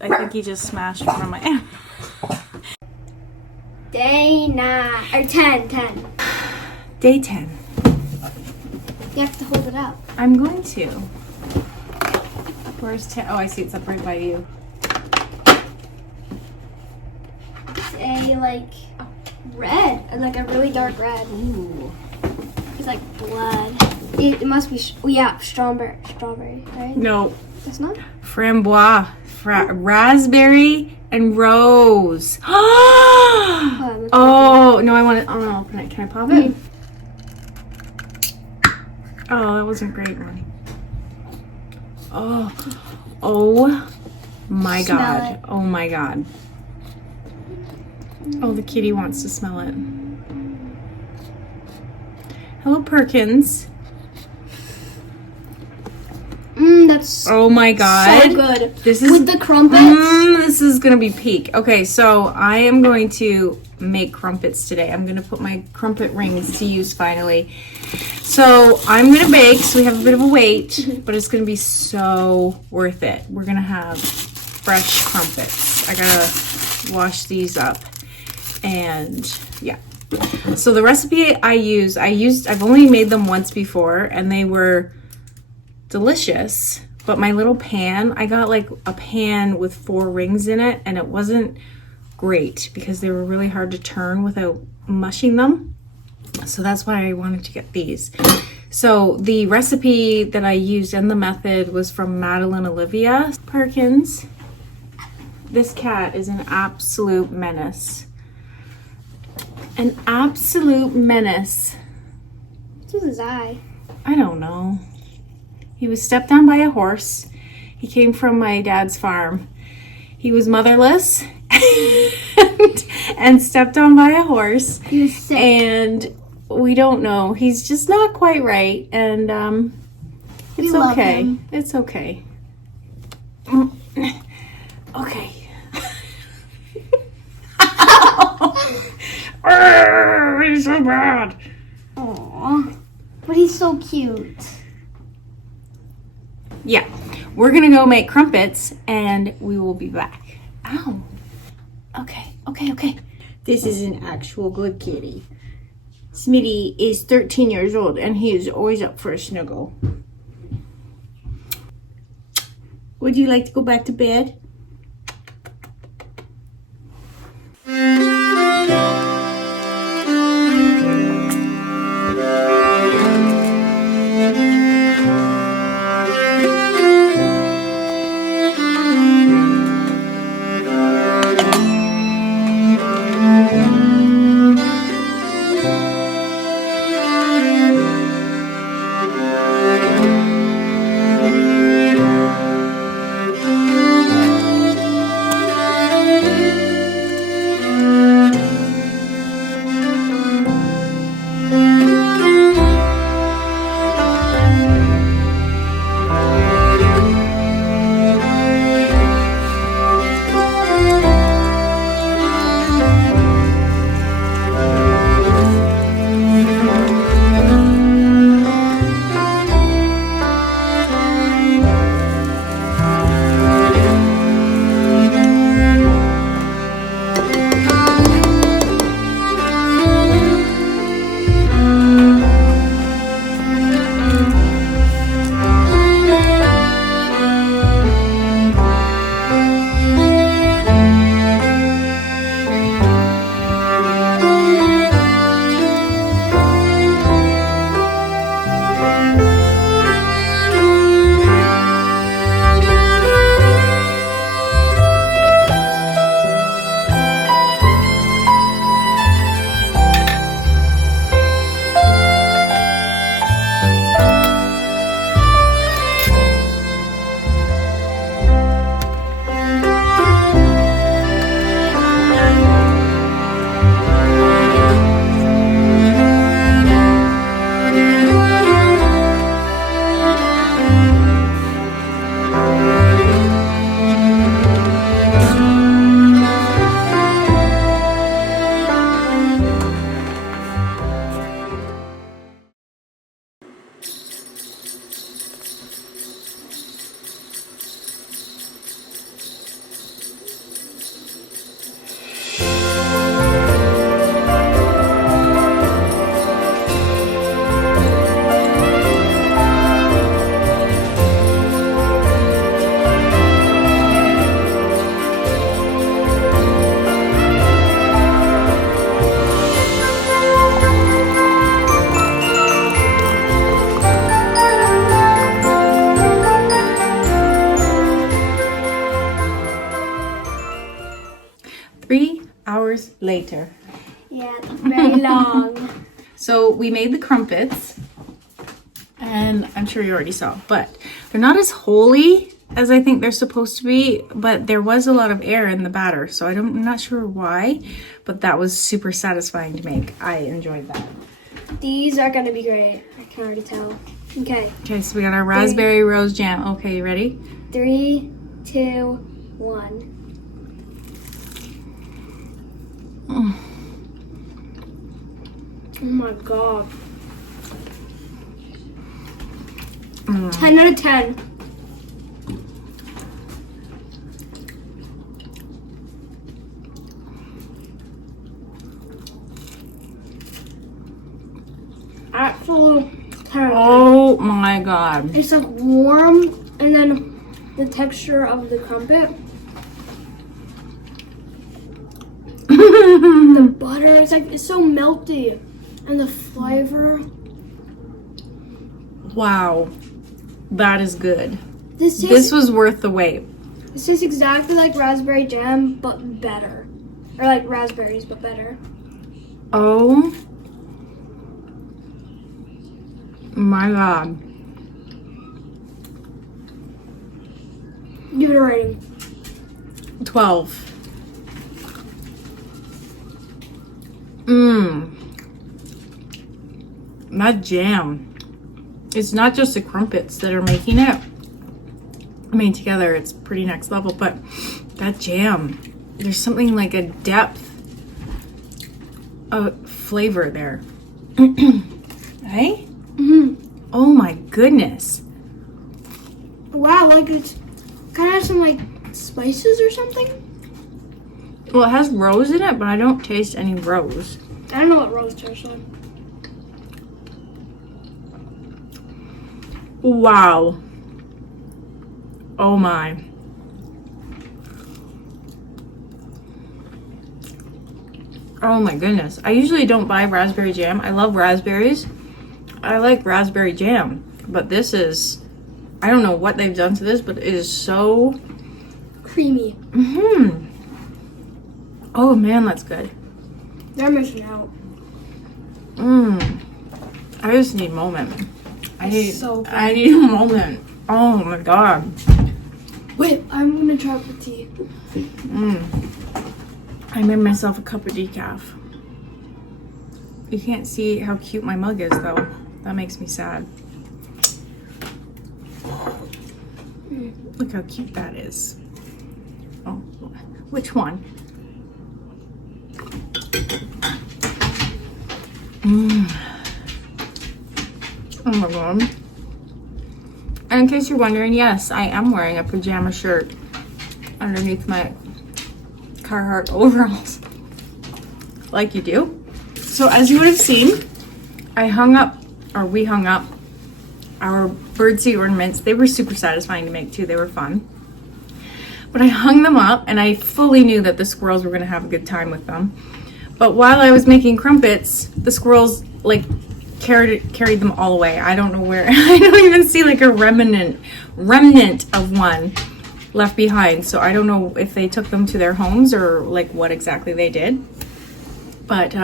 I think he just smashed one of my Day 9 or 10. Day 10. You have to hold it up. I'm going to. Where's 10? Oh, I see it's up right by you. It's a like red, like a really dark red. Ooh. It's like blood. It must be strawberry, right? No. It's not? Framboise, raspberry, and rose. Oh, no, I want it. Oh, no, open it. Can I pop it? Oh, that wasn't great one. Oh my God. Oh my God. Oh, the kitty wants to smell it. Hello, Perkins. That's oh my God. so good. This is with the crumpets. This is gonna be peak. Okay, so I am going to make crumpets today. I'm gonna put my crumpet rings to use finally. So I'm gonna bake, so we have a bit of a wait, but it's gonna be so worth it. We're gonna have fresh crumpets. I gotta wash these up, and yeah. So the recipe I've only made them once before, and they were delicious, but my little pan, I got like a pan with 4 rings in it, and it wasn't great because they were really hard to turn without mushing them. So that's why I wanted to get these. So the recipe that I used and the method was from Madeline Olivia Perkins. This cat is an absolute menace. An absolute menace. What's with his eye? I don't know. He was stepped on by a horse. He came from my dad's farm. He was motherless, and stepped on by a horse. He was sick. And we don't know. He's just not quite right. And it's love okay. him. It's okay. Okay. He's so bad. Aww. But he's so cute. Yeah. We're going to go make crumpets and we will be back. Ow. Okay. This is an actual good kitty. Smitty is 13 years old and he is always up for a snuggle. Would you like to go back to bed? Later. Yeah, it's very long. So we made the crumpets, and I'm sure you already saw, but they're not as holy as I think they're supposed to be, but there was a lot of air in the batter, so I'm not sure why, but that was super satisfying to make. I enjoyed that. These are gonna be great. I can already tell. Okay, so we got our raspberry rose jam. Okay, you ready? 3, 2, 1. Oh my god. 10 out of 10. Absolute 10. Oh my god. It's like warm, and then the texture of the crumpet. The butter, it's so melty. And the flavor. Wow. That is good. This was worth the wait. This tastes exactly like raspberry jam, but better. Or like raspberries, but better. Oh my god. Give it a rating. 12. That jam. It's not just the Crumpets that are making it. I mean, together it's pretty next level, but that jam, there's something like a depth of flavor there. Hey? Oh my goodness. Wow, like it's kind of has some like spices or something. Well, it has rose in it, but I don't taste any rose. I don't know what rose tastes like. Wow. Oh my. Oh my goodness. I usually don't buy raspberry jam. I love raspberries. I like raspberry jam. But this is, I don't know what they've done to this, but it is so Creamy. Oh man, that's good. They're missing out. I just need a moment. I need a moment. Oh my god. Wait, I'm gonna try with tea. I made myself a cup of decaf. You can't see how cute my mug is though. That makes me sad. Look how cute that is. Oh, which one? Oh my god. And in case you're wondering, yes, I am wearing a pajama shirt underneath my Carhartt overalls. Like you do. So as you would have seen, we hung up our birdseed ornaments. They were super satisfying to make too. They were fun. But I hung them up and I fully knew that the squirrels were going to have a good time with them. But while I was making Crumpets, the squirrels like carried them all away. I don't know where. I don't even see like a remnant of one left behind. So I don't know if they took them to their homes or like what exactly they did. But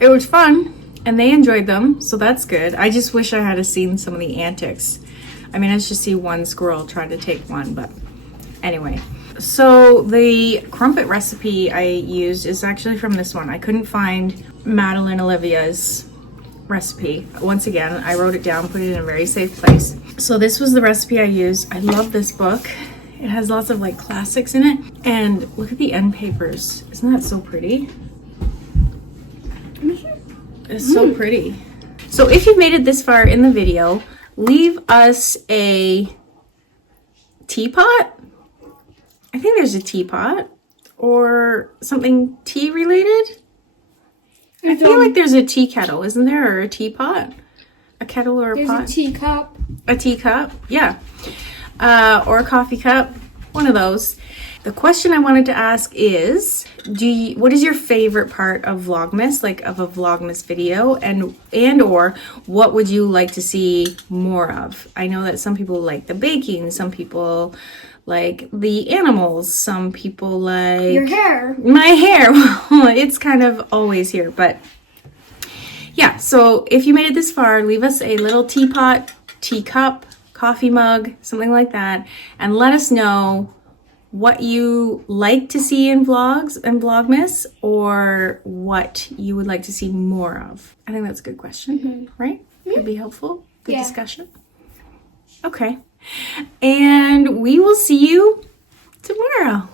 it was fun and they enjoyed them, so that's good. I just wish I had seen some of the antics. I mean, I just see one squirrel try to take one, but anyway. So the Crumpet recipe I used is actually from this one. I couldn't find Madeline Olivia's recipe. Once again, I wrote it down, put it in a very safe place. So this was the recipe I used. I love this book. It has lots of like classics in it. And look at the end papers. Isn't that so pretty? It's so pretty. So if you've made it this far in the video, leave us a teapot. I think there's a teapot or something tea related. I feel like there's a tea kettle, isn't there? Or a teapot? A kettle or a pot? There's a teacup. A teacup, yeah. Or a coffee cup, one of those. The question I wanted to ask is, what is your favorite part of Vlogmas, like of a Vlogmas video, and or what would you like to see more of? I know that some people like the baking, some people like the animals, some people like Your hair. My hair. Well, it's kind of always here, but yeah. So if you made it this far, leave us a little teapot, teacup, coffee mug, something like that, and let us know what you like to see in vlogs and Vlogmas, or what you would like to see more of. I think that's a good question, right? Could be helpful. Good discussion. Okay. And we will see you tomorrow.